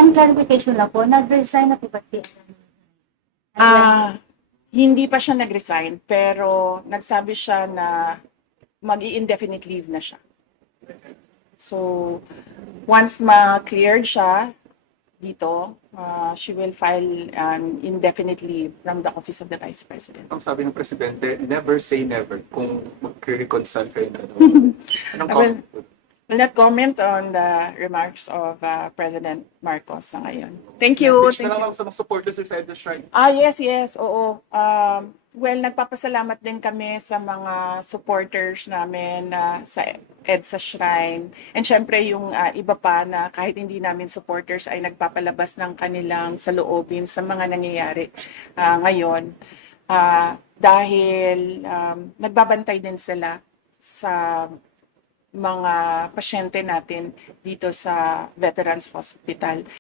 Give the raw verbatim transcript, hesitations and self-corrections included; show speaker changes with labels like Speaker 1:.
Speaker 1: one clarification lang po, nag-resign na po ba si
Speaker 2: Ah, hindi pa siya nag-resign, pero nagsabi siya na mag-i-indefinite leave na siya. So, once ma-cleared siya dito, uh, she will file an indefinite leave from the Office of the Vice President.
Speaker 3: Ang sabi ng Presidente, never say never kung mag-reconcile kayo na. Anong
Speaker 2: I will,
Speaker 3: comment?
Speaker 2: will not comment on the remarks of uh, President Marcos sa ngayon. Thank you.
Speaker 3: Message
Speaker 2: Thank
Speaker 3: na
Speaker 2: you.
Speaker 3: lang sa mga supporters inside the shrine.
Speaker 2: Ah, yes, yes, oo. Um, well, nagpapasalamat din kami sa mga supporters namin na sa EDSA Shrine. And syempre yung ah, iba pa na kahit hindi namin supporters ay nagpapalabas ng kanilang saloobin sa mga nangyayari ah, ngayon. Ah, dahil um, nagbabantay din sila sa mga pasyente natin dito sa Veterans Hospital.